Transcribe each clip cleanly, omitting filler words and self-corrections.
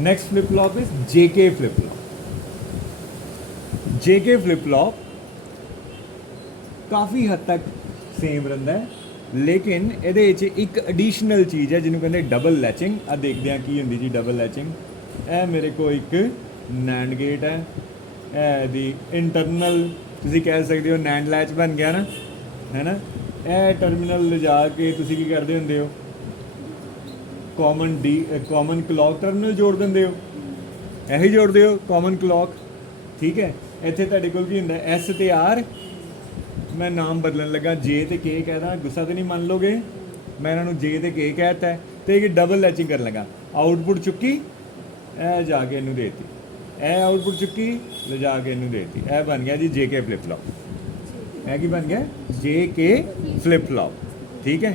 Next flip flop is JK flip flop. JK flip flop काफ़ी हद तक same रहिंदा है, लेकिन ਇਹਦੇ ਵਿੱਚ ਇੱਕ ਐਡੀਸ਼ਨਲ ਚੀਜ਼ ਹੈ ਜਿਹਨੂੰ ਕਹਿੰਦੇ ਡਬਲ ਲੈਚਿੰਗ। ਆ ਦੇਖਦੇ ਹਾਂ ਕੀ ਹੁੰਦੀ ਜੀ ਡਬਲ ਲੈਚਿੰਗ। ਇਹ ਮੇਰੇ ਕੋਲ ਇੱਕ ਨੈਂਡ ਗੇਟ ਹੈ, ਇਹ ਦੀ ਇੰਟਰਨਲ ਤੁਸੀਂ ਕਹਿ ਸਕਦੇ ਹੋ ਨੈਂਡ ਲੈਚ ਬਣ ਗਿਆ ਨਾ, ਹੈ ਨਾ। ਇਹ ਟਰਮੀਨਲ ਲਿਜਾ ਕੇ ਤੁਸੀਂ ਕੀ ਕਰਦੇ ਹੁੰਦੇ ਹੋ, ਕਾਮਨ ਕਲੌਕ ਟਰਮੀਨਲ ਜੋੜ ਦਿੰਦੇ ਹੋ, ਇਹੀ ਜੋੜਦੇ ਹੋ ਕਾਮਨ ਕਲੌਕ। ਠੀਕ ਹੈ, ਇੱਥੇ ਤੁਹਾਡੇ ਕੋਲ ਕੀ ਹੁੰਦਾ ਐਸ ਤੇ ਆਰ, मैं नाम बदलन लगा जे ते के कहदा, गुस्सा तो नहीं मान लोगे, मैं इन्होंने जे ते के कहता है तो ये डबल लैचिंग कर लगा। आउटपुट चुकी ए जाके इनू देती, ए आउटपुट चुकी ले जाके इनू देती, ए बन गया जी जे के फ्लिप फ्लॉप। ए की बन गया जे के फ्लिप फ्लॉप। ठीक है,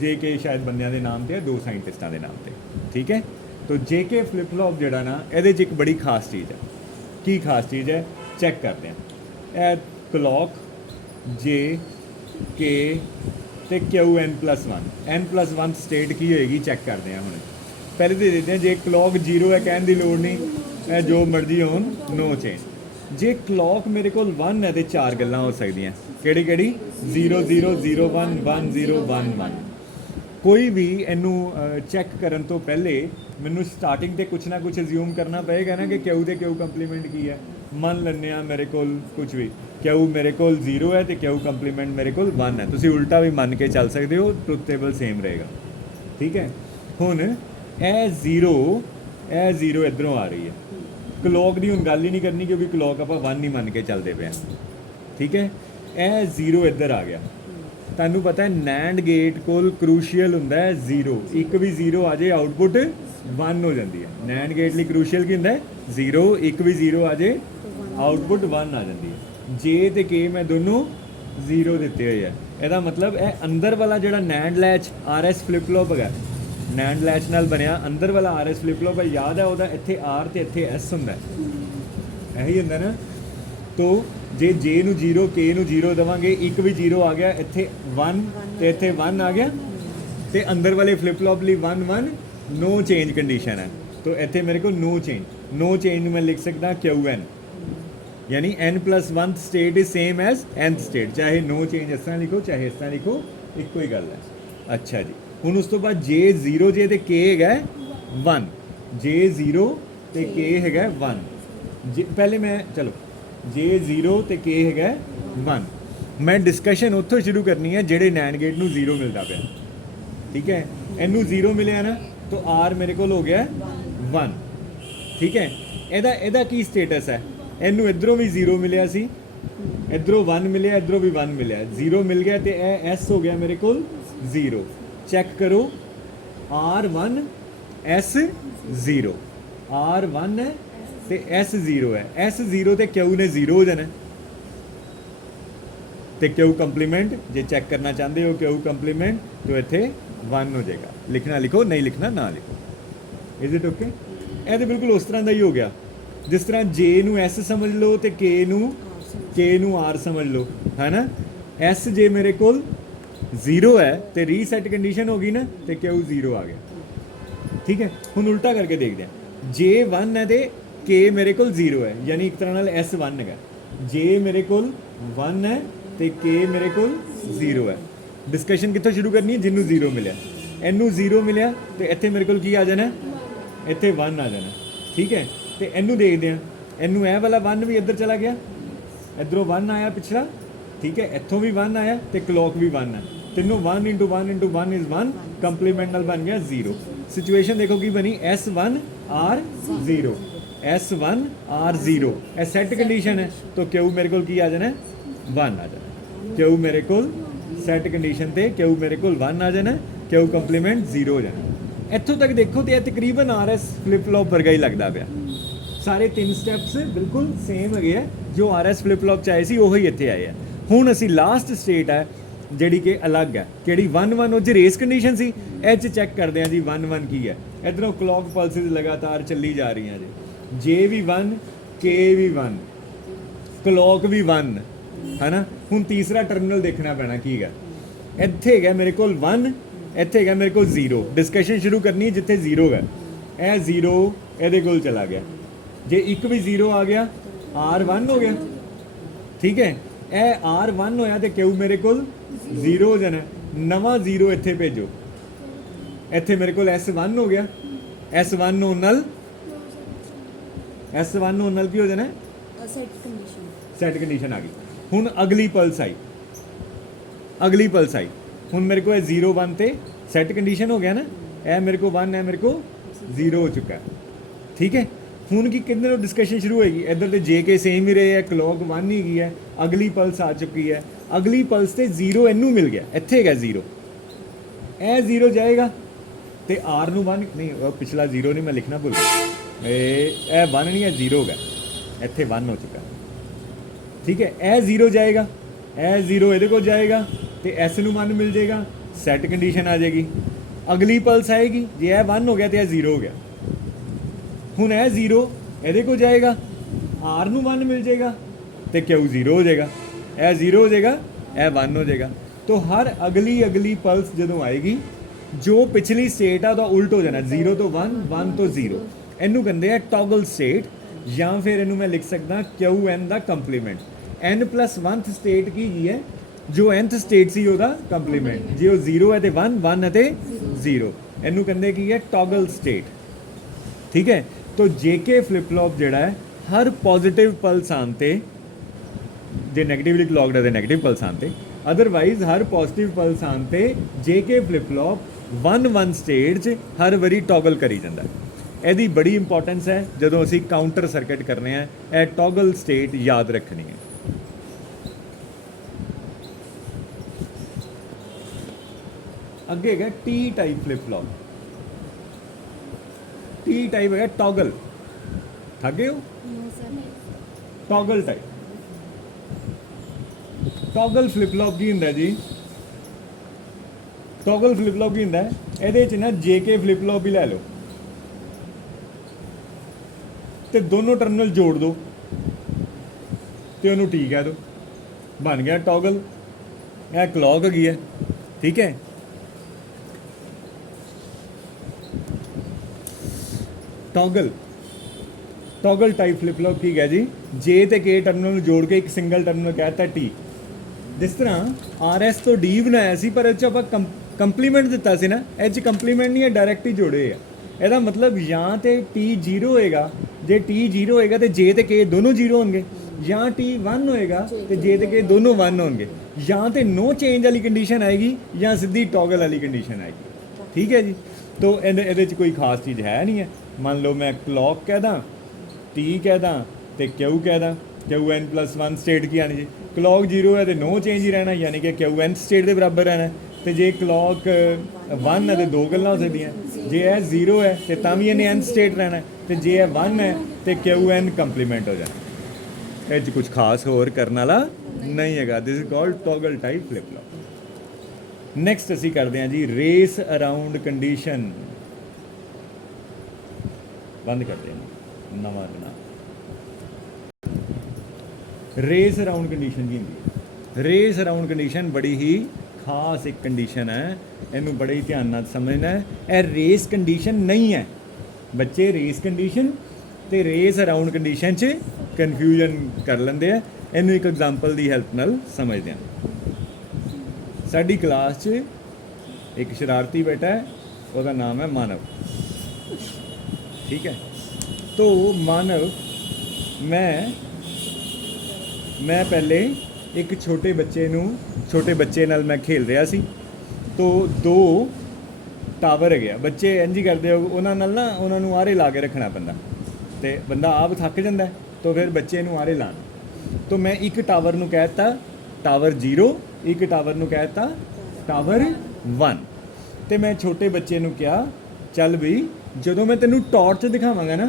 जे के शायद बंदियां दे नाम ते है, दो साइंटिस्टां दे नाम ते। ठीक है, तो जे के फ्लिप फ्लॉप जिहड़ा ना इहदे च एक बड़ी खास चीज़ है। की खास चीज़ है चैक करते हैं। ए क्लॉक जे के ते क्यू n+1 स्टेट की होएगी चैक करते हैं। हुण पहले तो देखते हैं जे क्लॉक 0 है कहने की लोड़ नहीं, जो मर्जी होन नो चेंज। जे क्लॉक मेरे को 1 है तो 4 गल्लां हो सकदियां, किहड़ी किहड़ी 0 0 0 1 1 0 1 1। कोई भी इनू चैक करन तो पहले मैनू स्टार्टिंग ते कुछ ना कुछ अज्यूम करना पएगा ना कि क्यू दे क्यू कंप्लीमेंट की है। मान लैने मेरे को कुछ भी क्यू मेरे को 0 है तो क्यू कंप्लीमेंट मेरे को 1 है। तुसी उल्टा भी मान के चल सकते हो, ट्रुथ टेबल सेम रहेगा। ठीक है, हुण ए 0 इधरों आ रही है, क्लॉक की हुण गल ही नहीं करनी क्योंकि क्लॉक आप 1 नहीं मान के चलते पे हैं। ठीक है, ए 0 इधर आ गया। तुहानू पता है नैंड गेट कोल क्रूशियल हुंदा है 0, एक भी 0 आ जाए आउटपुट 1 हो जाती है। नैंड गेट लिए क्रूशियल की हुंदा है 0, एक भी 0 आ जाए आउटपुट 1 आ जाती है। जे ते के मैं दोनों 0 दिते हुए है। ਇਹਦਾ मतलब है अंदर वाला जो NAND latch RS flip flop है, नैंड लैच नाल बनया अंदर वाला RS फ्लिप फ्लॉप है, याद है वह इत्थे R ते इत्थे S हुंदा है, यही हुंदा ना। तो जे जे नू 0 के नू 0 देवांगे, एक भी 0 आ गया, इत्थे 1 ते इत्थे 1 आ गया, ते अंदर वाले फ्लिप फ्लॉप लिए 1 1 नो चेंज कंडीशन है। तो इत्थे मेरे को नो चेंज मैं लिख सकता QN, यानी n+1 state is same as nth state. चाहे नो चेंज इस तरह लिखो चाहे इस तरह लिखो, एक ही गल है। अच्छा जी, हुण उस तो बाद जे 0 जे ते के है 1, जे 0 ते के है 1। पहले मैं चलो जे 0 ते के है 1, मैं डिस्कशन उत्थों शुरू करनी है जेडे नैंड गेट नू 0 मिलता पाया। ठीक है, इनू 0 मिले ना तो R मेरे को हो गया 1। ठीक है, एदा की स्टेटस है, इनू इधरों भी 0 मिले सी, इधरों 1 मिले, इधरों भी 1 मिले, 0 मिल गया तो यह S हो गया मेरे को 0। चेक करो R1 S0, R1 है तो S0 है, S0 तो क्यू ने 0 हो जाना, तो क्यू कंप्लीमेंट जे चेक करना चाहते हो क्यू कंप्लीमेंट तो इत्थे 1 हो जाएगा। लिखना लिखो, नहीं लिखना ना लिखो। Is it okay? ये तो बिल्कुल उस तरह का ही हो गया जिस तरह जे नू S समझ लो तो के नू R समझ लो, है ना। S जे मेरे को 0 है तो रीसैट कंडीशन होगी ना, तो क्यू 0 आ गया। ठीक है, हुण उल्टा करके देखते हैं। जे 1 है तो के मेरे को 0 है, यानी एक तरह नाल S 1 है। जे मेरे को 1 है तो के मेरे को 0 है। डिस्कशन कितों शुरू करनी है, जिन्होंने 0 मिले, इनू 0 मिले तो इत्थे मेरे को की आ जाना, इत्थे 1 आ जाना। ठीक है, तो इनू देखते हैं, इनू ए वाला 1 भी इधर चला गया, इधरों 1 आया पिछला। ठीक है, इत्थों भी 1 आया तो क्लॉक भी 1 है, तीनों 1 × 1 × 1 इज़ 1, कंप्लीमेंट नाल बन गया 0। सिचुएशन देखो की बनी S1 R0, S1 R0, ए सैट कंडीशन है तो क्यू मेरे को की आ जाना 1 आ जाना, क्यू मेरे को सैट कंडीशन ते क्यू मेरे को 1 आ जाना, क्यू कंप्लीमेंट 0 हो जाना। इत्थों तक देखो तो यह तकरीबन RS फ्लिप फ्लॉप वर्गा ही लगता पाया। सारे 3 स्टैप्स बिल्कुल सेम है, जो RS फ्लिप फ्लॉप चाहे सी वही इत्थे आए हैं। हुण असी लास्ट स्टेट है जिहड़ी कि अलग है, किहड़ी 1 1 वो रेस कंडीशन सी, एच चैक करते हैं जी 1 1 की है। इधरों क्लॉक पल्सिस लगातार चली जा रही हैं जी, जे भी 1 के भी 1 क्लॉक भी 1, है ना। हुण तीसरा टर्मिनल देखना पैना की है, इत्थे है मेरे को 1, इत्थे है मेरे को 0। डिस्कशन शुरू करनी है जिथे 0 है, ਇਹ 0 ਇਹਦੇ ਕੋਲ ਚਲਾ ਗਿਆ, ਜੇ ਇੱਕ ਵੀ 0 ਆ ਗਿਆ R1 ਹੋ ਗਿਆ। ਠੀਕ ਹੈ, ਇਹ R1 ਹੋਇਆ ਤੇ Q ਮੇਰੇ ਕੋਲ 0 ਹੋ ਜਾਣਾ, ਨਵਾਂ 0 ਇੱਥੇ ਭੇਜੋ, ਇੱਥੇ ਮੇਰੇ ਕੋਲ S1 ਹੋ ਗਿਆ, S1 ਹੋਣ ਨਾਲ S1 ਹੋਣ ਨਾਲ ਕੀ ਹੋ ਜਾਣਾ, ਸੈਟ ਕੰਡੀਸ਼ਨ ਆ ਗਈ। ਹੁਣ ਅਗਲੀ ਪਲਸ ਆਈ, ਅਗਲੀ ਪਲਸ ਆਈ, ਹੁਣ ਮੇਰੇ ਕੋਲ 0 1 ਤੇ ਸੈਟ ਕੰਡੀਸ਼ਨ ਹੋ ਗਿਆ ਨਾ, ਇਹ ਮੇਰੇ ਕੋਲ 1 ਹੈ, ਮੇਰੇ ਕੋਲ 0 ਹੋ ਚੁੱਕਾ। ਠੀਕ ਹੈ, ਹੁਣ ਕੀ ਕਿੰਨੇ ਨੂੰ ਡਿਸਕਸ਼ਨ ਸ਼ੁਰੂ ਹੋਏਗੀ, ਇੱਧਰ ਤੇ ਜੇ ਕੇ ਸੇਮ ਹੀ ਰਹੇ ਹੈ, ਕਲੌਕ 1 ਹੀ ਗਈ ਹੈ, ਅਗਲੀ ਪਲਸ ਆ ਚੁੱਕੀ ਹੈ, ਅਗਲੀ ਪਲਸ ਤੇ 0 ਇਹਨੂੰ ਮਿਲ ਗਿਆ, ਇੱਥੇ ਹੈਗਾ 0, ਇਹ 0 ਜਾਏਗਾ ਤੇ R ਨੂੰ 1 ਨਹੀਂ, ਉਹ ਪਿਛਲਾ 0 ਨਹੀਂ, ਮੈਂ ਲਿਖਣਾ ਭੁੱਲ ਗਿਆ, ਇਹ 1 ਨਹੀਂ ਹੈ 0 ਹੋ ਗਿਆ, ਇੱਥੇ 1 ਹੋ ਚੁੱਕਾ। ਠੀਕ ਹੈ, ਇਹ 0 ਜਾਏਗਾ, ਇਹ 0 ਇਹਦੇ ਕੋਲ ਜਾਏਗਾ ਤੇ S ਨੂੰ 1 ਮਿਲ ਜਾਏਗਾ, ਸੈਟ ਕੰਡੀਸ਼ਨ ਆ ਜਾਏਗੀ। ਅਗਲੀ ਪਲਸ ਆਏਗੀ, ਜੇ ਇਹ 1 ਹੋ ਗਿਆ ਤੇ ਇਹ 0 ਹੋ ਗਿਆ, ਹੁਣ ਇਹ 0 ਇਹਦੇ ਕੋਲ ਜਾਏਗਾ, R ਨੂੰ 1 ਮਿਲ ਜਾਏਗਾ ਤੇ Q 0 ਹੋ ਜਾਏਗਾ, ਇਹ 0 ਹੋ ਜਾਏਗਾ, ਇਹ 1 ਹੋ ਜਾਏਗਾ। तो हर अगली पल्स जो आएगी जो पिछली स्टेट है ਉਹਦਾ उल्ट हो जाना, 0 तो 1 1 तो 0, ਇਹਨੂੰ ਕਹਿੰਦੇ ਆ ਟੌਗਲ ਸਟੇਟ, ਜਾਂ ਫਿਰ ਇਹਨੂੰ ਮੈਂ ਲਿਖ ਸਕਦਾ QN ਦਾ ਕੰਪਲੀਮੈਂਟ। n + 1th ਸਟੇਟ ਕੀ ਹੈ, ਜੋ nth ਸਟੇਟ ਸੀ ਉਹਦਾ ਕੰਪਲੀਮੈਂਟ, ਜੇ ਉਹ 0 ਹੈ ਤੇ 1 1 ਹੈ ਤੇ 0, ਇਹਨੂੰ ਕਹਿੰਦੇ ਕੀ ਹੈ ਟੌਗਲ ਸਟੇਟ। ਠੀਕ ਹੈ, तो JK ਫਲਿਪ ਫਲॉप ਜਿਹੜਾ ਹੈ ਹਰ ਪੋਜ਼ਿਟਿਵ ਪਲਸ ਆਉਣ ਤੇ, ਜੇ ਨੈਗੇਟਿਵਲੀ ਕਲੌਕਡ ਹੈ ਤੇ ਨੈਗੇਟਿਵ ਪਲਸ ਆਉਣ ਤੇ, ਅਦਰਵਾਈਜ਼ ਹਰ ਪੋਜ਼ਿਟਿਵ ਪਲਸ ਆਉਣ ਤੇ JK ਫਲਿਪ ਫਲॉप 1 ਸਟੇਟ 'ਚ ਹਰ ਵਾਰੀ ਟੌਗਲ ਕਰੀ ਜਾਂਦਾ। ਇਹਦੀ ਬੜੀ ਇੰਪੋਰਟੈਂਸ ਹੈ ਜਦੋਂ ਅਸੀਂ ਕਾਊਂਟਰ ਸਰਕਟ ਕਰਨੇ ਆ, ਇਹ ਟੌਗਲ ਸਟੇਟ ਯਾਦ ਰੱਖਣੀ ਹੈ। ਅੱਗੇ ਹੈਗਾ T type flip flop. T type ਹੈਗਾ ਟੌਗਲ, ਥੱਕੇ ਹੋ, toggle type. Toggle flip flop ਕੀ ਹੁੰਦਾ ਜੀ, ਟੌਗਲ ਫਲਿਪ ਫਲॉप ਕੀ ਹੁੰਦਾ, ਇਹਦੇ 'ਚ ਨਾ JK ਫਲਿਪ ਫਲॉप ਹੀ ਲੈ ਲਓ ਤੇ ਦੋਨੋਂ ਟਰਮੀਨਲ ਜੋੜ ਦਿਓ ਤੇ ਉਹਨੂੰ T ਕਹਿ ਦਿਓ, ਬਣ ਗਿਆ ਟੌਗਲ। ਇਹ ਕਲੌਕ ਹੈਗੀ ਹੈ। ਠੀਕ ਹੈ, ਟੌਗਲ ਟਾਈਪ ਫਲਿਪ ਫਲॉप ਕੀ ਹੈ ਜੀ, J ਤੇ K ਟਰਮੀਨਲ ਨੂੰ ਜੋੜ ਕੇ ਇੱਕ ਸਿੰਗਲ ਟਰਮੀਨਲ ਕਹਿਤਾ T। ਜਿਸ ਤਰ੍ਹਾਂ RS ਤੋਂ D ਬਣਾਇਆ ਸੀ, ਪਰ ਇਹ 'ਚ ਆਪਾਂ ਕੰਪਲੀਮੈਂਟ ਦਿੱਤਾ ਸੀ ਨਾ, ਇਹ 'ਚ ਕੰਪਲੀਮੈਂਟ ਨਹੀਂ ਹੈ, ਡਾਇਰੈਕਟ ਹੀ ਜੋੜੇ ਆ। ਇਹਦਾ ਮਤਲਬ ਜਾਂ ਤੇ T 0 ਹੋਏਗਾ, ਜੇ T 0 ਹੋਏਗਾ ਤੇ J ਤੇ K ਦੋਨੋਂ 0 ਹੋਣਗੇ, ਜਾਂ T 1 ਹੋਏਗਾ ਤੇ J ਤੇ K ਦੋਨੋਂ 1 ਹੋਣਗੇ, ਜਾਂ ਤੇ ਨੋ ਚੇਂਜ ਵਾਲੀ ਕੰਡੀਸ਼ਨ ਆਏਗੀ ਜਾਂ ਸਿੱਧੀ ਟੌਗਲ ਵਾਲੀ ਕੰਡੀਸ਼ਨ ਆਏਗੀ। ਠੀਕ ਹੈ ਜੀ, तो ਇਹਦੇ 'ਚ ਕੋਈ ਖਾਸ ਚੀਜ਼ ਹੈ ਨਹੀਂ ਹੈ। ਮੰਨ ਲਓ ਮੈਂ ਕਲੌਕ ਕਹਿਦਾ, T ਕਹਿਦਾ ਤੇ Q ਕਹਿਦਾ, QN + 1 ਸਟੇਟ ਕੀ ਆਣੀ ਜੀ, ਕਲੌਕ 0 ਹੈ ਤੇ ਨੋ ਚੇਂਜ ਹੀ ਰਹਿਣਾ, ਯਾਨੀ ਕਿ QN ਸਟੇਟ ਦੇ ਬਰਾਬਰ ਰਹਿਣਾ। ਤੇ ਜੇ ਕਲੌਕ 1 ਹੈ ਤੇ ਦੋ ਗੱਲਾਂ ਹੋ ਸਕਦੀਆਂ, ਜੇ ਇਹ 0 ਹੈ ਤੇ ਤਾਂ ਵੀ ਇਹਨੇ n ਸਟੇਟ ਰਹਿਣਾ, ਤੇ ਜੇ ਇਹ 1 ਹੈ ਤੇ QN ਕੰਪਲੀਮੈਂਟ ਹੋ ਜਾਣਾ। ਇਹ 'ਚ ਕੁਝ ਖਾਸ ਹੋਰ ਕਰਨ ਵਾਲਾ ਨਹੀਂ ਹੈਗਾ। This is called toggle type flip flop. Next ਅਸੀਂ ਕਰਦੇ ਹਾਂ ਜੀ ਰੇਸ ਅਰਾਊਂਡ ਕੰਡੀਸ਼ਨ। ਬੰਦ ਕਰਦੇ ਹਾਂ, ਨਵਾਂ ਬਣਾ। ਰੇਸ ਅਰਾਊਂਡ ਕੰਡੀਸ਼ਨ ਕੀ ਹੁੰਦੀ ਹੈ? ਰੇਸ ਅਰਾਊਂਡ ਕੰਡੀਸ਼ਨ ਬੜੀ ਹੀ ਖਾਸ ਇੱਕ ਕੰਡੀਸ਼ਨ ਹੈ, ਇਹਨੂੰ ਬੜੇ ਹੀ ਧਿਆਨ ਨਾਲ ਸਮਝਣਾ ਹੈ। ਇਹ ਰੇਸ ਕੰਡੀਸ਼ਨ ਨਹੀਂ ਹੈ ਬੱਚੇ, ਰੇਸ ਕੰਡੀਸ਼ਨ ਤੇ ਰੇਸ ਅਰਾਊਂਡ ਕੰਡੀਸ਼ਨ 'ਚ ਕਨਫਿਊਜ਼ਨ ਕਰ ਲੈਂਦੇ ਆ। ਇਹਨੂੰ ਇੱਕ ਐਗਜ਼ਾਮਪਲ ਦੀ ਹੈਲਪ ਨਾਲ ਸਮਝਦੇ ਹਾਂ। ਸਾਡੀ ਕਲਾਸ 'ਚ ਇੱਕ ਸ਼ਰਾਰਤੀ ਬੇਟਾ ਹੈ, ਉਹਦਾ ਨਾਮ ਹੈ ਮਾਨਵ। ਠੀਕ ਹੈ, तो मानव मैं पहले एक छोटे बच्चे नाल मैं खेल रहा सी, तो दो टावर है, बच्चे इंज ही करते उन्होंने आरे ला के रखना पैंदा, तो बंदा आप थक जाता है, तो फिर बच्चे नूं आरे लाना। तो मैं एक टावर नूं कहता टावर 0, एक टावर नूं कहता टावर 1, तो मैं छोटे बच्चे नूं कहा चल भी ਜਦੋਂ मैं तेनू टॉर्च दिखावांगा ना,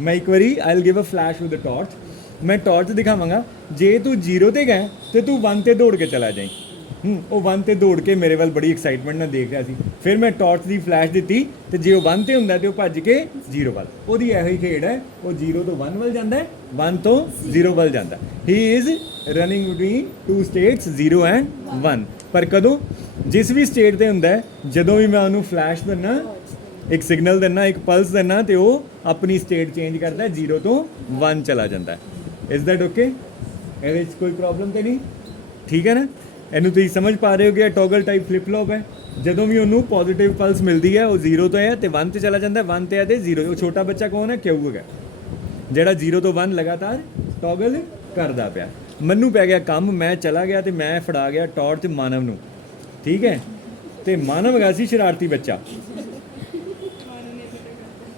मैं एक बारी I will give a flash with the torch, मैं टॉर्च दिखावांगा, जे तू 0 ते गए तो तू 1 ते दौड़ के चला जाए। वो 1 ते दौड़ के मेरे वाल बड़ी एक्साइटमेंट नाल देख रहा सी, फिर मैं टॉर्च की फ्लैश दी तो जे वो 1 ते हुंदा ते वो भज के 0 वाल, ओहदी इहो ही खेड है, वो 0 तो 1 वाल जांदा है, 1 तो 0 वाल जांदा। He is running between 2 states 0 and 1, पर कदों जिस भी स्टेट ते हुंदा है, जदों भी मैं उन्होंने फ्लैश दिना ਇੱਕ ਸਿਗਨਲ ਦਿੰਨਾ, ਇੱਕ ਪਲਸ ਦਿੰਨਾ ਤੇ ਉਹ ਆਪਣੀ ਸਟੇਟ ਚੇਂਜ ਕਰਦਾ, 0 ਤੋਂ 1 ਚਲਾ ਜਾਂਦਾ। Is that okay? ਇਹਦੇ ਵਿੱਚ ਕੋਈ ਪ੍ਰੋਬਲਮ ਤੇ ਨਹੀਂ? ਠੀਕ ਹੈ ਨਾ? ਇਹਨੂੰ ਤੁਸੀਂ ਸਮਝ ਪਾ ਰਹੇ ਹੋ ਕਿ ਇਹ ਟੋਗਲ ਟਾਈਪ ਫਲਿਪ ਫਲॉप ਹੈ। ਜਦੋਂ ਵੀ ਉਹਨੂੰ ਪੋਜ਼ਿਟਿਵ ਪਲਸ ਮਿਲਦੀ ਹੈ ਉਹ 0 ਤੋਂ ਹੈ ਤੇ 1 ਤੇ ਚਲਾ ਜਾਂਦਾ, 1 ਤੇ ਹੈ ਤੇ 0। ਉਹ ਛੋਟਾ ਬੱਚਾ ਕੌਣ ਹੈ? ਕਿਊ ਹੈਗਾ, ਜਿਹੜਾ 0 ਤੋਂ 1 ਲਗਾਤਾਰ ਟੋਗਲ ਕਰਦਾ ਪਿਆ। ਮੈਨੂੰ ਪੈ ਗਿਆ ਕੰਮ, ਮੈਂ ਚਲਾ ਗਿਆ ਤੇ ਮੈਂ ਫੜਾ ਗਿਆ ਟਾਰਚ ਮਾਨਵ ਨੂੰ, ਠੀਕ ਹੈ? ਤੇ ਮਾਨਵ ਹੈਗਾ ਸੀ ਸ਼ਰਾਰਤੀ ਬੱਚਾ,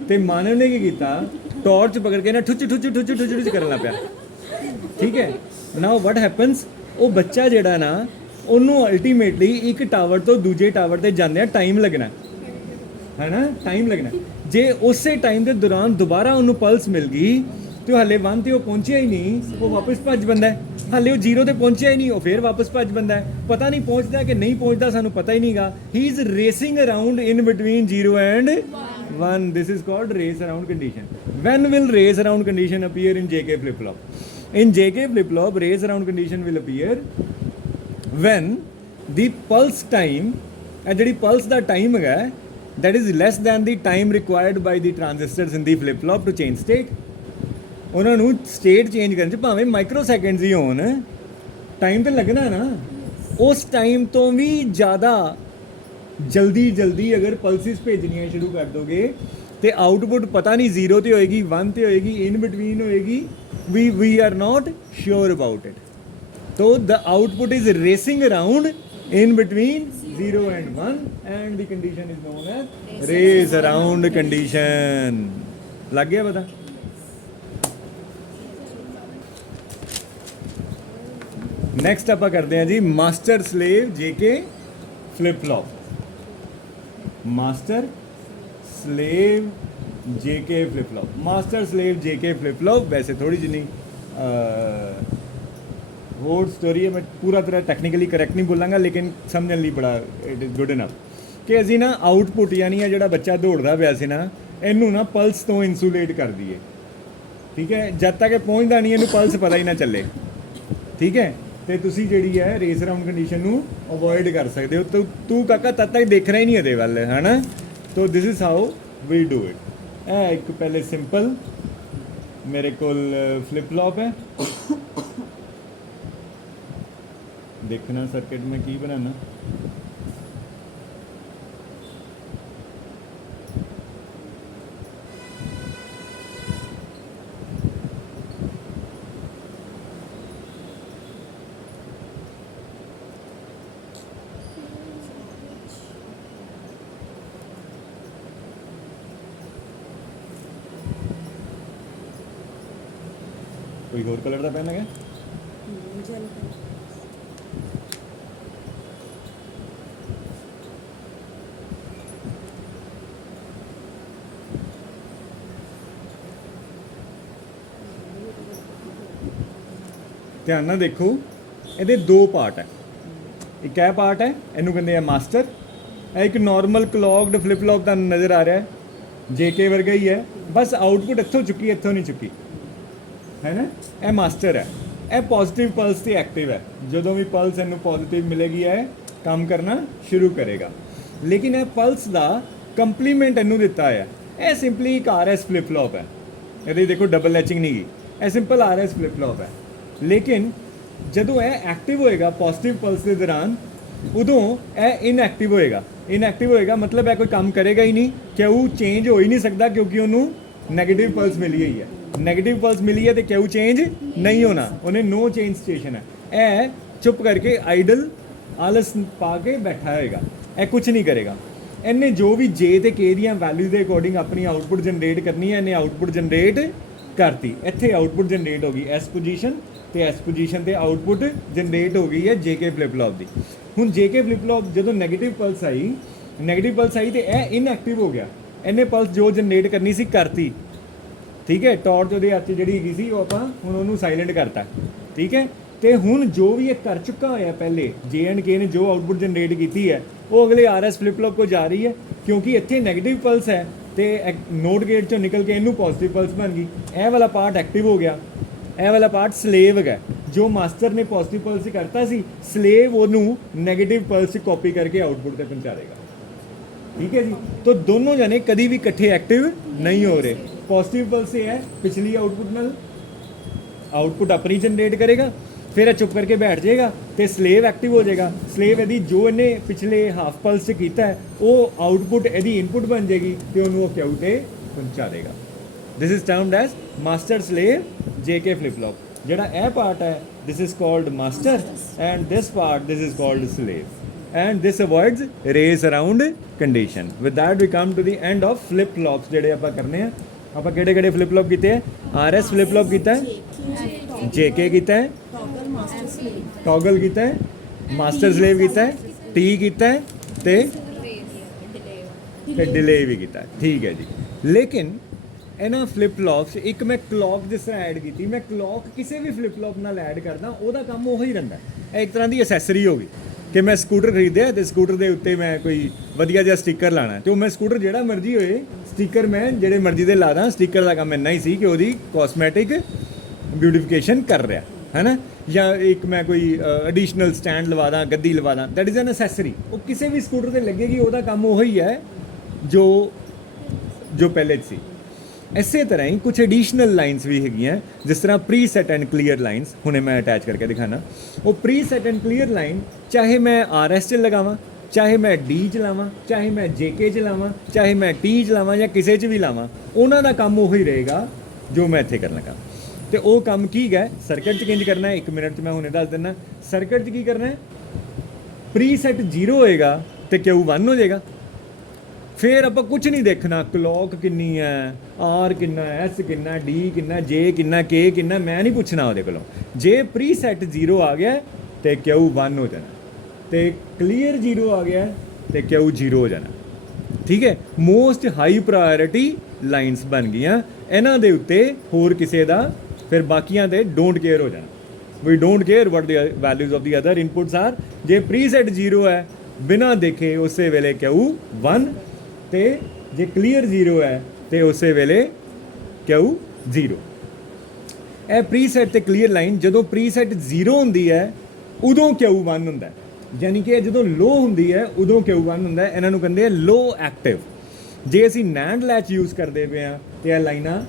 ਤੇ ਮਾਨਵ ਨੇ ਕੀ ਕੀਤਾ, ਟਾਰਚ ਪਕੜ ਕੇ ਨਾ ਠੁੱਚ ਠੁੱਚ ਠੁੱਚ ਠੁੱਚ ਠੁੱਚ ਕਰਨ ਲੱਗ ਪਿਆ, ਠੀਕ ਹੈ? ਨਾਓ ਵਾਟ ਹੈਪਨਸ, ਉਹ ਬੱਚਾ ਜਿਹੜਾ ਨਾ ਉਹਨੂੰ ਅਲਟੀਮੇਟਲੀ ਇੱਕ ਟਾਵਰ ਤੋਂ ਦੂਜੇ ਟਾਵਰ ਤੇ ਜਾਂਦਿਆਂ ਟਾਈਮ ਲੱਗਣਾ ਹੈ ਨਾ, ਟਾਈਮ ਲੱਗਣਾ। ਜੇ ਉਸੇ ਟਾਈਮ ਦੇ ਦੌਰਾਨ ਦੁਬਾਰਾ ਉਹਨੂੰ ਪਲਸ ਮਿਲ ਗਈ ਤੇ ਹਲੇ 1 ਤੇ ਉਹ ਪਹੁੰਚਿਆ ਹੀ ਨਹੀਂ, ਉਹ ਵਾਪਸ ਭੱਜ ਬੰਦਾ ਹੈ। ਹਲੇ ਉਹ 0 ਤੇ ਪਹੁੰਚਿਆ ਹੀ ਨਹੀਂ, ਉਹ ਫੇਰ ਵਾਪਸ ਭੱਜ ਬੰਦਾ ਹੈ। ਪਤਾ ਨਹੀਂ ਪਹੁੰਚਦਾ ਕਿ ਨਹੀਂ ਪਹੁੰਚਦਾ, ਸਾਨੂੰ ਪਤਾ ਹੀ ਨਹੀਂਗਾ। ਹੀ is racing around in between 0 and 1. This is called race around condition. When will race around condition appear in JK flip-flop? In JK flip-flop, race around condition will appear when the pulse time, ਜਿਹੜੀ pulse ਦਾ time ਹੈਗਾ, that is less than the time required by the transistors in the flip-flop to change state. ਉਹਨਾਂ ਨੂੰ state change ਕਰਨ 'ਚ ਭਾਵੇਂ micro seconds ਹੀ ਹੋਣ, time ਤਾਂ ਲੱਗਣਾ ਨਾ। ਉਸ ਟਾਈਮ ਤੋਂ ਵੀ ਜ਼ਿਆਦਾ ਜਲਦੀ ਅਗਰ ਪਲਸਿਸ ਭੇਜਣੀਆਂ ਸ਼ੁਰੂ ਕਰ ਦੋਗੇ ਤੇ ਆਊਟਪੁੱਟ ਪਤਾ ਨਹੀਂ 0 ਤੇ ਹੋਏਗੀ, 1 ਤੇ ਹੋਏਗੀ, ਇਨ ਬਿਟਵੀਨ ਹੋਏਗੀ, we are not sure about it. So the output is racing around in between 0 and 1 and the condition is known as race around condition. ਲੱਗ ਗਿਆ ਪਤਾ? ਨੈਕਸਟ ਆਪਾਂ ਕਰਦੇ ਹਾਂ ਜੀ master slave JK flip flop. Master slave JK flip flop, master slave JK flip flop. ਵੈਸੇ ਥੋੜੀ ਜਿਹੀ ਹੋਰ ਸਟੋਰੀ ਹੈ, ਮੈਂ ਪੂਰਾ ਤਰ੍ਹਾਂ ਟੈਕਨੀਕਲੀ ਕਰੈਕਟ ਨਹੀਂ ਬੋਲਾਂਗਾ, ਲੇਕਿਨ ਸਮਝਣ ਲਈ ਬੜਾ ਇਟ ਇਜ਼ ਗੁੱਡ ਇਨਫ ਕਿ ਅਸੀਂ ਨਾ ਆਊਟਪੁੱਟ ਯਾਨੀ ਆ ਜਿਹੜਾ ਬੱਚਾ ਦੌੜਦਾ ਪਿਆ ਸੀ ਨਾ, ਇਹਨੂੰ ਨਾ ਪਲਸ ਤੋਂ ਇਨਸੂਲੇਟ ਕਰ ਦਈਏ, ਠੀਕ ਹੈ? ਜਦ ਤੱਕ ਇਹ ਪਹੁੰਚਦਾ ਨਹੀਂ ਇਹਨੂੰ ਪਲਸ ਪਤਾ ਹੀ ਨਾ ਚੱਲੇ, ਠੀਕ ਹੈ? ਤੇ ਤੁਸੀਂ ਜਿਹੜੀ ਹੈ ਰੇਸ ਅਰਾਊਂਡ ਕੰਡੀਸ਼ਨ ਨੂੰ ਅਵੋਇਡ ਕਰ ਸਕਦੇ ਹੋ। ਤੂੰ ਕਾਕਾ ਤਦ ਤੱਕ ਦੇਖਣਾ ਹੀ ਨਹੀਂ ਇਹਦੇ ਵੱਲ, ਹੈ ਨਾ? ਤੋ this is how we do it. ਇਹ ਇੱਕ ਪਹਿਲੇ ਸਿੰਪਲ ਮੇਰੇ ਕੋਲ ਫਲਿਪ ਫਲॉप ਹੈ। देखना सर्किट में की बनाना, कोई और कलर का पेन है? ਧਿਆਨ ਨਾਲ ਦੇਖੋ, ਇਹਦੇ ਦੋ ਪਾਰਟ ਹੈ। ਇੱਕ ਇਹ ਪਾਰਟ ਹੈ, ਇਹਨੂੰ ਕਹਿੰਦੇ ਆ ਮਾਸਟਰ। ਇਹ ਇੱਕ ਨਾਰਮਲ ਕਲੌਕਡ ਫਲਿਪ ਫਲॉप ਦਾ ਨਜ਼ਰ ਆ ਰਿਹਾ ਹੈ, JK ਵਰਗਾ ਹੀ ਹੈ, ਬਸ ਆਊਟਪੁੱਟ ਇੱਥੋਂ ਚੁੱਕੀ, ਇੱਥੋਂ ਨਹੀਂ ਚੁੱਕੀ, ਹੈ ਨਾ? ਇਹ ਮਾਸਟਰ ਹੈ। ਇਹ ਪੋਜ਼ਿਟਿਵ ਪਲਸ ਤੇ ਐਕਟਿਵ ਹੈ। ਜਦੋਂ ਵੀ ਪਲਸ ਇਹਨੂੰ ਪੋਜ਼ਿਟਿਵ ਮਿਲੇਗੀ ਇਹ ਕੰਮ ਕਰਨਾ ਸ਼ੁਰੂ ਕਰੇਗਾ। ਲੇਕਿਨ ਇਹ ਪਲਸ ਦਾ ਕੰਪਲੀਮੈਂਟ ਇਹਨੂੰ ਦਿੱਤਾ ਹੈ। ਇਹ ਸਿੰਪਲੀ ਇੱਕ RS ਫਲਿਪ ਫਲॉप ਹੈ। ਇਹਦੇ ਦੇਖੋ ਡਬਲ ਐਚਿੰਗ ਨਹੀਂ ਗਈ, ਇਹ ਸਿੰਪਲ RS ਫਲਿਪ ਫਲॉप ਹੈ। ਲੇਕਿਨ ਜਦੋਂ ਇਹ ਐਕਟਿਵ ਹੋਏਗਾ ਪੋਜ਼ਿਟਿਵ ਪਲਸ ਦੇ ਦੌਰਾਨ, ਉਦੋਂ ਇਹ ਇਨਐਕਟਿਵ ਹੋਏਗਾ। ਇਨਐਕਟਿਵ ਹੋਏਗਾ ਮਤਲਬ ਇਹ ਕੋਈ ਕੰਮ ਕਰੇਗਾ ਹੀ ਨਹੀਂ, ਕਿਉਂ ਚੇਂਜ ਹੋ ਹੀ ਨਹੀਂ ਸਕਦਾ, ਕਿਉਂਕਿ ਉਹਨੂੰ ਨੈਗੇਟਿਵ ਪਲਸ ਮਿਲੀ ਹੋਈ ਹੈ। ਨੈਗੇਟਿਵ ਪਲਸ ਮਿਲੀ ਹੈ ਤੇ ਕਿਉਂ ਚੇਂਜ ਨਹੀਂ ਹੋਣਾ, ਉਹਨੇ ਨੋ ਚੇਂਜ ਸਟੇਸ਼ਨ ਹੈ। ਇਹ ਚੁੱਪ ਕਰਕੇ ਆਈਡਲ ਆਲਸ ਪਾ ਕੇ ਬੈਠਾ ਹੋਏਗਾ, ਇਹ ਕੁਝ ਨਹੀਂ ਕਰੇਗਾ। ਇਹਨੇ ਜੋ ਵੀ J ਤੇ K ਦੀਆਂ ਵੈਲਿਊ ਦੇ ਅਕੋਰਡਿੰਗ ਆਪਣੀ ਆਊਟਪੁੱਟ ਜਨਰੇਟ ਕਰਨੀ ਹੈ, ਇਹਨੇ ਆਊਟਪੁੱਟ ਜਨਰੇਟ ਕਰਤੀ। ਇੱਥੇ ਆਊਟਪੁੱਟ ਜਨਰੇਟ ਹੋ ਗਈ ਇਸ ਪੋਜੀਸ਼ਨ ਤੇ ਇਸ ਪੋਜੀਸ਼ਨ ਤੇ ਆਊਟਪੁੱਟ ਜਨਰੇਟ ਹੋ ਗਈ ਹੈ JK ਫਲਿਪ ਫਲॉप ਦੀ। ਹੁਣ JK ਫਲਿਪ ਫਲॉप ਜਦੋਂ ਨੈਗੇਟਿਵ ਪਲਸ ਆਈ ਤੇ ਇਹ ਇਨਐਕਟਿਵ ਹੋ ਗਿਆ। ਇਹਨੇ ਪਲਸ ਜੋ ਜਨਰੇਟ ਕਰਨੀ ਸੀ ਕਰਤੀ, ਠੀਕ ਹੈ? ਟਾਰਚ ਉਹਦੇ ਹੱਥ 'ਚ ਜਿਹੜੀ ਹੈਗੀ ਸੀ ਉਹ ਆਪਾਂ ਹੁਣ ਉਹਨੂੰ ਸਾਇਲੈਂਟ ਕਰਤਾ, ਠੀਕ ਹੈ? ਤੇ ਹੁਣ ਜੋ ਵੀ ਇਹ ਕਰ ਚੁੱਕਾ ਹੋਇਆ ਪਹਿਲੇ J and K ਨੇ ਜੋ ਆਊਟਪੁੱਟ ਜਨਰੇਟ ਕੀਤੀ ਹੈ, ਉਹ ਅਗਲੇ RS ਫਲਿਪ ਫਲॉप ਕੋ ਜਾ ਰਹੀ ਹੈ, ਕਿਉਂਕਿ ਇੱਥੇ ਨੈਗੇਟਿਵ ਪਲਸ ਹੈ ਤੇ ਨੋਟ ਗੇਟ ਚੋਂ ਨਿਕਲ ਕੇ ਇਹਨੂੰ ਪੋਜ਼ਿਟਿਵ ਪਲਸ ਬਣ ਗਈ। ਇਹ ਵਾਲਾ ਪਾਰਟ ਐਕਟਿਵ ਹੋ ਗਿਆ, ਇਹ ਵਾਲਾ ਪਾਰਟ ਸਲੇਵ ਹੈਗਾ। ਜੋ ਮਾਸਟਰ ਨੇ ਪੋਜ਼ਿਟਿਵ ਪਲਸ ਕਰਤਾ ਸੀ, ਸਲੇਵ ਉਹਨੂੰ ਨੈਗੇਟਿਵ ਪਲਸ ਕਾਪੀ ਕਰਕੇ ਆਊਟਪੁੱਟ ਤੇ ਪਹੁੰਚਾ ਦੇਗਾ। ठीक है जी। तो दोनों जने कभी भी इकट्ठे एक्टिव नहीं हो रहे। पॉजिटिव पल्स से है पिछली आउटपुट ਨਾਲ आउटपुट अपनी जनरेट करेगा, फिर ਇਹ चुप करके बैठ जाएगा तो स्लेव एक्टिव हो जाएगा। स्लेव यदि जो इन्हें पिछले हाफ पल्स से किया है वो आउटपुट यदि इनपुट बन जाएगी तो उन्होंने वो क्यू ते पहुंचा देगा। This is termed as master slave JK flip flop. ਜਿਹੜਾ ਇਹ ਪਾर्ट है this is called master and this part this is called slave and this avoids race around condition. With that we come to the end of flip flops ਜਿਹੜੇ ਆਪਾਂ ਕਰਨੇ ਆ। ਆਪਾਂ ਕਿਹੜੇ ਕਿਹੜੇ ਫਲਿਪ ਫਲॉप ਕੀਤੇ ਹੈ? RS ਫਲਿਪ ਫਲॉप ਕੀਤਾ ਹੈ, JK ਕੀਤਾ ਹੈ, ਟੌਗਲ ਕੀਤਾ ਹੈ, ਮਾਸਟਰ ਸਲੇਵ ਕੀਤਾ ਹੈ, T ਕੀਤਾ ਹੈ ਤੇ ਡਿਲੇ ਵੀ ਕੀਤਾ ਹੈ। ਠੀਕ ਹੈ ਜੀ। ਲੇਕਿਨ ਇਹਨਾਂ ਫਲਿਪ ਫਲॉप्स ਇੱਕ ਮੈਂ ਕਲੌਕ ਜਿਸ ਤਰ੍ਹਾਂ ਐਡ ਕੀਤੀ, ਮੈਂ ਕਲੌਕ ਕਿਸੇ ਵੀ ਫਲਿਪ ਫਲॉप ਨਾਲ ਐਡ ਕਰਦਾ ਉਹਦਾ ਕੰਮ ਉਹੀ ਰਹਿੰਦਾ। ਇਹ ਇੱਕ ਤਰ੍ਹਾਂ ਦੀ ਐਸੈਸਰੀ ਹੋ ਗਈ ਕਿ ਮੈਂ ਸਕੂਟਰ ਖਰੀਦਿਆ ਤੇ ਸਕੂਟਰ ਦੇ ਉੱਤੇ ਮੈਂ ਕੋਈ ਵਧੀਆ ਜਿਹਾ ਸਟicker ਲਾਣਾ ਤੇ ਉਹ ਮੈਂ ਸਕੂਟਰ ਜਿਹੜਾ ਮਰਜ਼ੀ ਹੋਏ ਸਟicker ਮੈਂ ਜਿਹੜੇ ਮਰਜ਼ੀ ਦੇ ਲਾ ਦਾਂ। ਸਟicker ਦਾ ਕੰਮ ਇੰਨਾ ਹੀ ਸੀ ਕਿ ਉਹਦੀ ਕਾਸਮੈਟਿਕ ਬਿਊਟੀਫਿਕੇਸ਼ਨ ਕਰ ਰਿਹਾ ਹੈ ਨਾ, ਜਾਂ ਇੱਕ ਮੈਂ ਕੋਈ ਐਡੀਸ਼ਨਲ ਸਟੈਂਡ ਲਵਾ ਦਾਂ, ਗੱਦੀ ਲਵਾ ਦਾਂ, ਦੈਟ ਇਜ਼ ਐਨ ਐਸੈਸਰੀ। ਉਹ ਕਿਸੇ ਵੀ ਸਕੂਟਰ ਤੇ ਲੱਗੇਗੀ, ਉਹਦਾ ਕੰਮ ਉਹੀ ਹੈ ਜੋ ਪਹਿਲੇ 'ਚ ਸੀ। ਇਸੇ ਤਰ੍ਹਾਂ ਹੀ ਕੁਝ ਐਡੀਸ਼ਨਲ ਲਾਈਨਸ ਵੀ ਹੈਗੀਆਂ ਜਿਸ ਤਰ੍ਹਾਂ pre set and clear lines. ਹੁਣੇ ਮੈਂ ਅਟੈਚ ਕਰਕੇ ਦਿਖਾਣਾ। ਉਹ pre set and clear line ਚਾਹੇ ਮੈਂ RS 'ਚ ਲਗਾਵਾਂ, ਚਾਹੇ ਮੈਂ D 'ਚ ਲਾਵਾਂ, ਚਾਹੇ ਮੈਂ JK 'ਚ ਲਾਵਾਂ, ਚਾਹੇ ਮੈਂ T 'ਚ ਲਾਵਾਂ ਜਾਂ ਕਿਸੇ 'ਚ ਵੀ ਲਾਵਾਂ, ਉਹਨਾਂ ਦਾ ਕੰਮ ਉਹੀ ਰਹੇਗਾ ਜੋ ਮੈਂ ਇੱਥੇ ਕਰਨ ਲੱਗਾ। ਤੇ ਉਹ ਕੰਮ ਕੀ ਹੈ? ਸਰਕਟ 'ਚ ਕਿੰਜ ਕਰਨਾ ਹੈ 1 ਮਿੰਟ 'ਚ ਮੈਂ ਹੁਣੇ ਦੱਸ ਦਿੰਦਾ। ਸਰਕਟ 'ਚ ਕੀ ਕਰਨਾ ਹੈ? ਪ੍ਰੀ ਸੈਟ 0 ਹੋਏਗਾ ਤੇ Q 1 ਹੋ ਜਾਏਗਾ। ਫਿਰ ਆਪਾਂ ਕੁਝ ਨਹੀਂ ਦੇਖਣਾ ਕਲੌਕ ਕਿੰਨੀ ਹੈ, R ਕਿੰਨਾ ਹੈ, S ਕਿੰਨਾ, D ਕਿੰਨਾ, J ਕਿੰਨਾ, K ਕਿੰਨਾ, ਮੈਂ ਨਹੀਂ ਪੁੱਛਣਾ ਉਹਦੇ ਕੋਲੋਂ। ਜੇ ਪ੍ਰੀ ਸੈਟ 0 ਆ ਗਿਆ ਤੇ Q 1 ਹੋ ਜਾਣਾ, ਤੇ ਕਲੀਅਰ 0 ਆ ਗਿਆ ਤੇ Q 0 ਹੋ ਜਾਣਾ। ਠੀਕ ਹੈ। ਮੋਸਟ ਹਾਈ ਪ੍ਰਾਇੋਰਿਟੀ ਲਾਈਨਸ ਬਣ ਗਈਆਂ। ਇਹਨਾਂ ਦੇ ਉੱਤੇ ਹੋਰ ਕਿਸੇ ਦਾ ਫਿਰ ਬਾਕੀਆਂ ਤੇ ਡੋਂਟ ਕੇਅਰ ਹੋ ਜਾਣਾ। We don't care what the values of the other inputs are. ਜੇ ਪ੍ਰੀ ਸੈਟ 0 ਹੈ ਬਿਨਾਂ ਦੇਖੇ ਉਸੇ ਵੇਲੇ Q 1 ਤੇ ਜੇ ਕਲੀਅਰ 0 ਹੈ ਤੇ ਉਸੇ ਵੇਲੇ Q 0। ਇਹ ਪ੍ਰੀਸੈਟ ਤੇ ਕਲੀਅਰ ਲਾਈਨ ਜਦੋਂ ਪ੍ਰੀਸੈਟ 0 ਹੁੰਦੀ ਹੈ ਉਦੋਂ Q 1 ਹੁੰਦਾ ਹੈ, ਯਾਨੀ ਕਿ ਜਦੋਂ ਲੋ ਹੁੰਦੀ ਹੈ ਉਦੋਂ Q 1 ਹੁੰਦਾ ਹੈ। ਇਹਨਾਂ ਨੂੰ ਕਹਿੰਦੇ ਆ ਲੋ ਐਕਟਿਵ। ਜੇ ਅਸੀਂ NAND ਲੈਚ ਯੂਜ਼ ਕਰਦੇ ਪਏ ਹਾਂ ਤੇ ਇਹ ਲਾਈਨਾਂ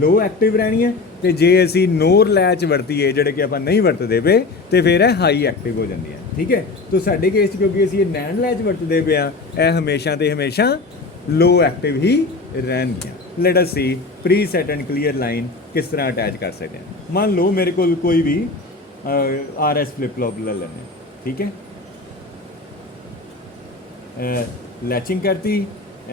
ਲੋ ਐਕਟਿਵ ਰਹਿਣੀਆਂ, ਤੇ ਜੇ ਅਸੀਂ NOR ਲੈਚ ਵਰਤੀਏ ਜਿਹੜੇ ਕਿ ਆਪਾਂ ਨਹੀਂ ਵਰਤਦੇ ਪਏ ਤੇ ਫਿਰ ਇਹ ਹਾਈ ਐਕਟਿਵ ਹੋ ਜਾਂਦੀਆਂ। ਠੀਕ ਹੈ। ਤਾਂ ਸਾਡੇ ਕੇਸ 'ਚ ਕਿਉਂਕਿ ਅਸੀਂ ਇਹ NAND ਲੈਚ ਵਰਤਦੇ ਪਏ ਹਾਂ, ਇਹ ਹਮੇਸ਼ਾ ਤੇ ਹਮੇਸ਼ਾ ਲੋ ਐਕਟਿਵ ਹੀ ਰਹਿਣਗੀਆਂ। Let us C pre set and clear line ਕਿਸ ਤਰ੍ਹਾਂ ਅਟੈਚ ਕਰ ਸਕਦੇ ਹਾਂ। ਮੰਨ ਲਓ ਮੇਰੇ ਕੋਲ ਕੋਈ ਵੀ RS ਫਲਿਪ ਫਲॉप ਲੈ ਲੈਂਦੇ। ਠੀਕ ਹੈ। ਲੈਚਿੰਗ ਕਰਤੀ,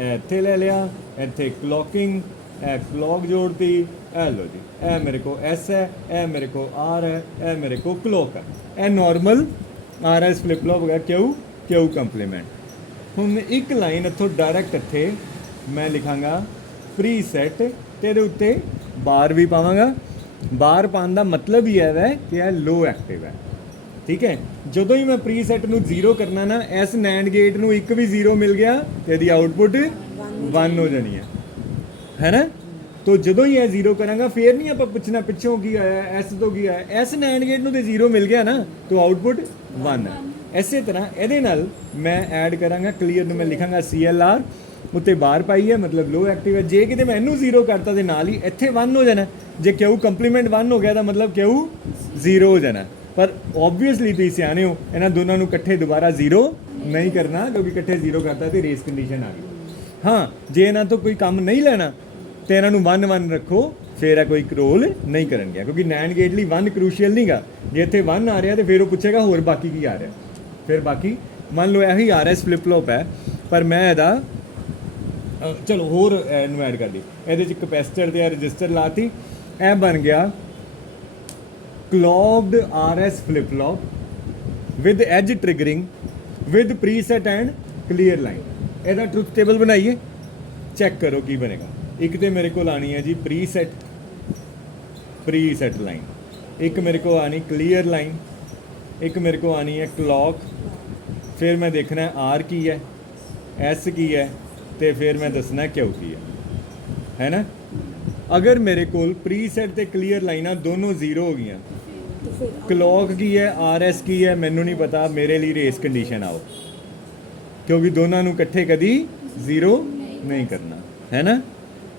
ਇੱਥੇ ਲੈ ਲਿਆ, ਇੱਥੇ ਕਲੌਕਿੰਗ, ਇਹ ਕਲੌਕ ਜੋੜਤੀ, ਇਹ ਲਓ ਜੀ, ਇਹ ਮੇਰੇ ਕੋ S ਹੈ, ਇਹ ਮੇਰੇ ਕੋ R ਹੈ, ਇਹ ਮੇਰੇ ਕੋ ਕਲੌਕ ਹੈ। ਇਹ ਨੋਰਮਲ RS ਫਲਿਪ ਫਲॉप ਹੋ ਗਿਆ Q ਕੰਪਲੀਮੈਂਟ। ਹੁਣ ਇੱਕ ਲਾਈਨ ਇੱਥੋਂ ਡਾਇਰੈਕਟ ਇੱਥੇ ਮੈਂ ਲਿਖਾਂਗਾ ਪ੍ਰੀ ਸੈਟ ਤੇ ਇਹਦੇ ਉੱਤੇ ਬਾਰ ਵੀ ਪਾਵਾਂਗਾ। ਬਾਰ ਪਾਉਣ ਦਾ ਮਤਲਬ ਹੀ ਹੈ ਕਿ ਇਹ ਲੋ ਐਕਟਿਵ ਹੈ। ਠੀਕ ਹੈ। ਜਦੋਂ ਹੀ ਮੈਂ ਪ੍ਰੀ ਸੈਟ ਨੂੰ 0 ਕਰਨਾ ਨਾ, ਇਸ NAND ਗੇਟ ਨੂੰ ਇੱਕ ਵੀ 0 ਮਿਲ ਗਿਆ ਤੇ ਇਹਦੀ ਆਊਟਪੁੱਟ 1 ਹੋ ਜਾਣੀ ਹੈ ਨਾ। ਤੋ ਜਦੋਂ ਹੀ ਇਹ 0 ਕਰਾਂਗਾ ਫਿਰ ਨਹੀਂ ਆਪਾਂ ਪੁੱਛਣਾ ਪਿੱਛੋਂ ਕੀ ਆਇਆ, S ਤੋਂ ਕੀ ਆਇਆ। ਇਸ NAND ਗੇਟ ਨੂੰ ਤੇ 0 ਮਿਲ ਗਿਆ ਨਾ ਤੋ ਆਊਟਪੁੱਟ 1 ਹੈ। ਇਸੇ ਤਰ੍ਹਾਂ ਇਹਦੇ ਨਾਲ ਮੈਂ ਐਡ ਕਰਾਂਗਾ ਕਲੀਅਰ ਨੂੰ, ਮੈਂ ਲਿਖਾਂਗਾ CLR, ਉੱਤੇ ਬਾਰ ਪਾਈ ਹੈ ਮਤਲਬ ਲੋ ਐਕਟਿਵ ਹੈ। ਜੇ ਕਿਤੇ ਮੈਂ ਇਹਨੂੰ 0 ਕਰਤਾ ਤੇ ਨਾਲ ਹੀ ਇੱਥੇ 1 ਹੋ ਜਾਣਾ। ਜੇ Q ਕੰਪਲੀਮੈਂਟ 1 ਹੋ ਗਿਆ ਤਾਂ ਮਤਲਬ Q 0 ਹੋ ਜਾਣਾ। ਪਰ ਓਬਵੀਅਸਲੀ ਤੁਸੀਂ ਸਿਆਣੇ ਹੋ, ਇਹਨਾਂ ਦੋਨਾਂ ਨੂੰ ਇਕੱਠੇ ਦੁਬਾਰਾ 0 ਨਹੀਂ ਕਰਨਾ ਕਿਉਂਕਿ ਇਕੱਠੇ 0 ਕਰਤਾ ਤੇ ਰੇਸ ਕੰਡੀਸ਼ਨ ਆ ਗਈ। ਹਾਂ, ਜੇ ਇਹਨਾਂ ਤੋਂ ਕੋਈ ਕੰਮ ਨਹੀਂ ਲੈਣਾ ਤੇ ਇਹਨਾਂ ਨੂੰ 1 ਰੱਖੋ, ਫਿਰ ਇਹ ਕੋਈ ਰੋਲ ਨਹੀਂ ਕਰਨਗੇ ਕਿਉਂਕਿ NAND ਗੇਟ ਲਈ 1 ਕ੍ਰੂਸ਼ੀਅਲ ਨਹੀਂਗਾ। ਜੇ ਇੱਥੇ 1 ਆ ਰਿਹਾ ਤੇ ਫਿਰ ਉਹ ਪੁੱਛੇਗਾ ਹੋਰ ਬਾਕੀ ਕੀ ਆ ਰਿਹਾ। ਫਿਰ ਬਾਕੀ ਮੰਨ ਲਓ ਇਹੀ RS ਫਲਿਪ ਫਲॉप ਹੈ, ਪਰ ਮੈਂ ਇਹਦਾ ਚਲੋ ਹੋਰ ਇਹਨੂੰ ਐਡ ਕਰ ਲਈ। ਇਹਦੇ 'ਚ ਕਪੈਸਿਟਰ ਤੇ ਰਜਿਸਟਰ ਲਾਤੀ, ਇਹ ਬਣ ਗਿਆ clocked RS flip flop with edge triggering with preset and clear line। ਇਹਦਾ ਟਰੂਥ ਟੇਬਲ ਬਣਾਈਏ, ਚੈੱਕ ਕਰੋ ਕੀ ਬਣੇਗਾ। ਇੱਕ ਤੇ ਮੇਰੇ ਕੋਲ ਆਣੀ ਹੈ ਜੀ ਪ੍ਰੀਸੈਟ ਲਾਈਨ, ਇੱਕ ਮੇਰੇ ਕੋਲ ਆਣੀ ਕਲੀਅਰ ਲਾਈਨ, ਇੱਕ ਮੇਰੇ ਕੋਲ ਆਣੀ ਹੈ ਕਲੌਕ। ਫਿਰ ਮੈਂ ਦੇਖਣਾ R ਕੀ ਹੈ, S ਕੀ ਹੈ ਤੇ ਫਿਰ ਮੈਂ ਦੱਸਣਾ Q ਕੀ ਹੈ ਨਾ। ਅਗਰ ਮੇਰੇ ਕੋਲ ਪ੍ਰੀਸੈਟ ਤੇ ਕਲੀਅਰ ਲਾਈਨਾਂ ਦੋਨੋਂ 0 ਹੋ ਗਈਆਂ, ਕਲੌਕ ਕੀ ਹੈ, RS ਕੀ ਹੈ ਮੈਨੂੰ ਨਹੀਂ ਪਤਾ, ਮੇਰੇ ਲਈ ਰੇਸ ਕੰਡੀਸ਼ਨ ਆਓ। ਕਿਉਂਕਿ ਦੋਨਾਂ ਨੂੰ ਇਕੱਠੇ ਕਦੀ 0 ਨਹੀਂ ਕਰਨਾ ਹੈ ਨਾ।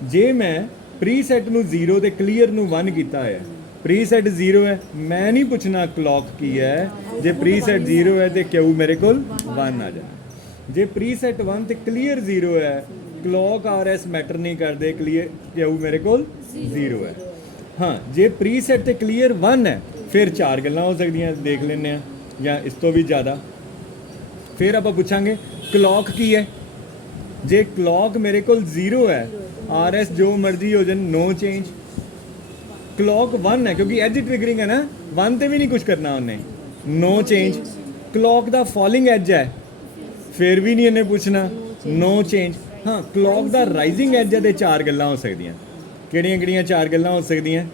ਜੇ ਮੈਂ ਪ੍ਰੀਸੈਟ ਨੂੰ 0 ਤੇ ਕਲੀਅਰ ਨੂੰ 1 ਕੀਤਾ ਹੈ, ਪ੍ਰੀਸੈਟ 0 ਹੈ, ਮੈਂ ਨਹੀਂ ਪੁੱਛਣਾ ਕਲੌਕ ਕੀ ਹੈ। ਜੇ ਪ੍ਰੀਸੈਟ 0 ਹੈ ਤੇ ਕਿਊ ਮੇਰੇ ਕੋਲ 1 ਆ ਜਾਣਾ। ਜੇ ਪ੍ਰੀਸੈਟ 1 ਤੇ ਕਲੀਅਰ 0 ਹੈ, ਕਲੌਕ RS ਮੈਟਰ ਨਹੀਂ ਕਰਦੇ, ਕਲੀਅਰ ਕਿਊ ਮੇਰੇ ਕੋਲ 0 ਹੈ। ਹਾਂ, ਜੇ ਪ੍ਰੀਸੈਟ ਤੇ ਕਲੀਅਰ 1 ਹੈ ਫਿਰ 4 ਗੱਲਾਂ ਹੋ ਸਕਦੀਆਂ, ਦੇਖ ਲੈਂਦੇ ਆ, ਜਾਂ ਇਸ ਤੋਂ ਵੀ ਜ਼ਿਆਦਾ। ਫਿਰ ਆਪਾਂ ਪੁੱਛਾਂਗੇ ਕਲੌਕ ਕੀ ਹੈ। ਜੇ ਕਲੌਕ ਮੇਰੇ ਕੋਲ 0 ਹੈ, RS ਜੋ ਮਰਜ਼ੀ ਹੋ ਜਾਣ, ਨੋ ਚੇਂਜ। ਕਲੌਕ 1 ਹੈ ਕਿਉਂਕਿ ਐਜ ਟ੍ਰਿਗਰਿੰਗ ਹੈ ਨਾ, 1 ਤੇ ਵੀ ਨਹੀਂ ਕੁਝ ਕਰਨਾ ਉਹਨੇ, ਨੋ ਚੇਂਜ। ਕਲੌਕ ਦਾ ਫਾਲਿੰਗ ਐਜ ਹੈ, ਫਿਰ ਵੀ ਨਹੀਂ ਇਹਨੇ ਪੁੱਛਣਾ, ਨੋ ਚੇਂਜ। ਹਾਂ, ਕਲੌਕ ਦਾ ਰਾਈਜ਼ਿੰਗ ਐਜ ਹੈ ਤੇ 4 ਗੱਲਾਂ ਹੋ ਸਕਦੀਆਂ। ਕਿਹੜੀਆਂ ਕਿਹੜੀਆਂ 4 ਗੱਲਾਂ ਹੋ ਸਕਦੀਆਂ?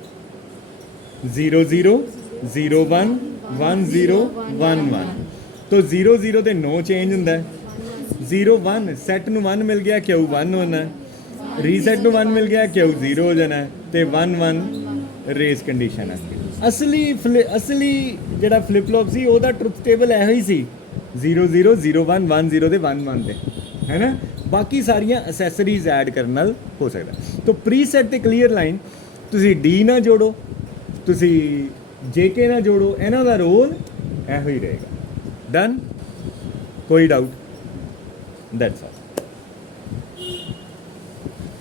0 0 0 1 1 0 1 1। ਤੋ 0 0 ਤੇ ਨੋ ਚੇਂਜ ਹੁੰਦਾ ਹੈ। 0 1 ਸੈੱਟ ਨੂੰ 1 ਮਿਲ ਗਿਆ, ਕਿਊ 1 ਹੋਣਾ ਹੈ। ਰੀਸੈਟ ਨੂੰ 1 ਮਿਲ ਗਿਆ, ਕਿਊ 0 ਹੋ ਜਾਣਾ ਹੈ। ਤੇ 1 1 ਰੇਸ ਕੰਡੀਸ਼ਨ ਹੈ। ਅਸਲੀ ਜਿਹੜਾ ਫਲਿਪ ਫਲੌਪ ਸੀ ਉਹਦਾ ਟਰੁਥ ਟੇਬਲ ਇਹੋ ਹੀ ਸੀ, 0 0 0 1 1 0 ਤੇ 1 1 ਤੇ, ਹੈ ਨਾ। ਬਾਕੀ ਸਾਰੀਆਂ ਅਸੈਸਰੀਜ਼ ਐਡ ਕਰਨ ਨਾਲ ਹੋ ਸਕਦਾ। ਤੋ ਪ੍ਰੀਸੈਟ ਤੇ ਕਲੀਅਰ ਲਾਈਨ ਤੁਸੀਂ ਡੀ ਨਾ ਜੋੜੋ, ਤੁਸੀਂ JK ਨਾ ਜੋੜੋ, ਇਹਨਾਂ ਦਾ ਰੋਲ ਇਹੋ ਹੀ ਰਹੇਗਾ। ਡਨ? ਕੋਈ ਡਾਊਟ? That's all.